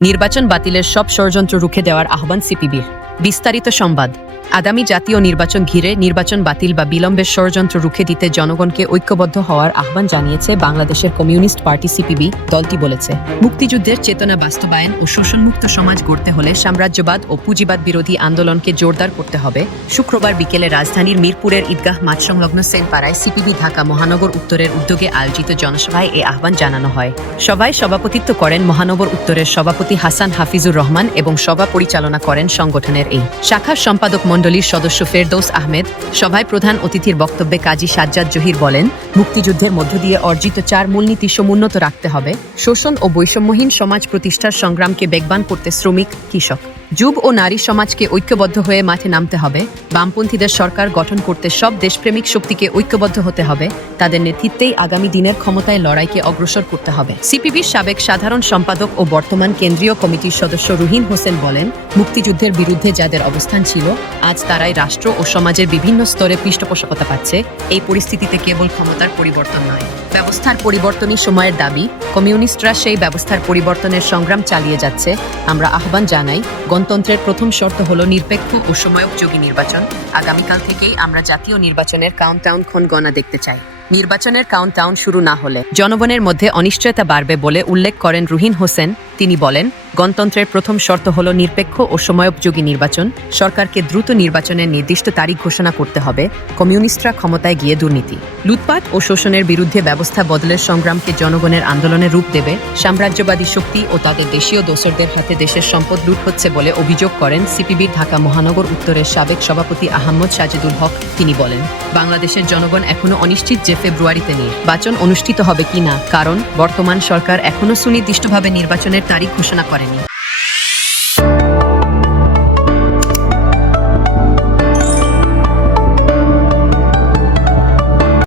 নির্বাচন বাতিলের সব ষড়যন্ত্র রুখে দেওয়ার আহ্বান সিপিবির। বিস্তারিত সংবাদ। আগামী জাতীয় নির্বাচন ঘিরে নির্বাচন বাতিল বা বিলম্বের ষড়যন্ত্র রুখে দিতে জনগণকে ঐক্যবদ্ধ হওয়ার আহ্বান জানিয়েছে বাংলাদেশের কমিউনিস্ট পার্টি সিপিবি, দলটি বলেছে। মুক্তিযুদ্ধের চেতনা বাস্তবায়ন ও শোষণমুক্ত সমাজ গড়তে হলে সাম্রাজ্যবাদ ও পুঁজিবাদ বিরোধী আন্দোলনকে জোরদার করতে হবে। শুক্রবার বিকেলে রাজধানীর মিরপুরের ঈদগাহ মাঠ সংলগ্ন সেনপাড়ায় সিপিবি ঢাকা মহানগর উত্তরের উদ্যোগে আয়োজিত জনসভায় এ আহ্বান জানানো হয়। সভায় সভাপতিত্ব করেন মহানগর উত্তরের সভাপতি হাসান হাফিজুর রহমান এবং সভা পরিচালনা করেন সংগঠনের এই শাখার সম্পাদক মণ্ডলীর সদস্য ফেরদৌস আহমেদ, সভায় প্রধান অতিথির বক্তব্যে কাজী সাজ্জাদ জহির বলেন, মুক্তিযুদ্ধের মধ্য দিয়ে অর্জিত চার মূলনীতি সমুন্নত রাখতে হবে। শোষণ ও বৈষম্যহীন সমাজ প্রতিষ্ঠার সংগ্রামকে বেগবান করতে শ্রমিক, কৃষক। যুব ও নারী সমাজকে ঐক্যবদ্ধ হয়ে মাঠে নামতে হবে। বামপন্থীদের সরকার গঠন করতে সব দেশপ্রেমিক শক্তিকে ঐক্যবদ্ধ হতে হবে। তাদের নেতৃত্বেই আগামী দিনের ক্ষমতায় লড়াইকে অগ্রসর করতে হবে। সিপিবির সাবেক সাধারণ সম্পাদক ও বর্তমান কেন্দ্রীয় কমিটির সদস্য রুহিন হোসেন বলেন, মুক্তিযুদ্ধের বিরুদ্ধে যাদের অবস্থান ছিল, আজ তারাই রাষ্ট্র ও সমাজের বিভিন্ন স্তরে পৃষ্ঠপোষকতা পাচ্ছে। এই পরিস্থিতিতে কেবল ক্ষমতার পরিবর্তন নয়, ব্যবস্থার পরিবর্তনই সময়ের দাবি। কমিউনিস্টরা সেই ব্যবস্থার পরিবর্তনের সংগ্রাম চালিয়ে যাচ্ছে। আমরা আহ্বান জানাই গণতন্ত্রের প্রথম শর্ত হলো নিরপেক্ষ ও সময়োপযোগী নির্বাচন। আগামীকাল থেকেই আমরা জাতীয় নির্বাচনের কাউন্টডাউন খন গণা দেখতে চাই। নির্বাচনের কাউন্টডাউন শুরু না হলে জনগণের মধ্যে অনিশ্চয়তা বাড়বে বলে উল্লেখ করেন রুহিন হোসেন তিনি বলেন, গণতন্ত্রের প্রথম শর্ত হল নিরপেক্ষ ও সময়োপযোগী নির্বাচন। সরকারকে দ্রুত নির্বাচনের নির্দিষ্ট তারিখ ঘোষণা করতে হবে। কমিউনিস্টরা ক্ষমতায় গিয়ে দুর্নীতি। লুটপাট ও শোষণের বিরুদ্ধে ব্যবস্থা বদলের সংগ্রামকে জনগণের আন্দোলনে রূপ দেবে। সাম্রাজ্যবাদী শক্তি ও তাদের দেশীয় দোসরদের হাতে দেশের সম্পদ লুট হচ্ছে বলে অভিযোগ করেন সিপিবির ঢাকা মহানগর উত্তরের সাবেক সভাপতি আহমদ সাজেদুল হক। তিনি বলেন, বাংলাদেশের জনগণ এখনও অনিশ্চিত যে ফেব্রুয়ারিতে নির্বাচন অনুষ্ঠিত হবে কিনা। কারণ, বর্তমান সরকার এখনও সুনির্দিষ্টভাবে নির্বাচনের তারিখ ঘোষণা করেনি।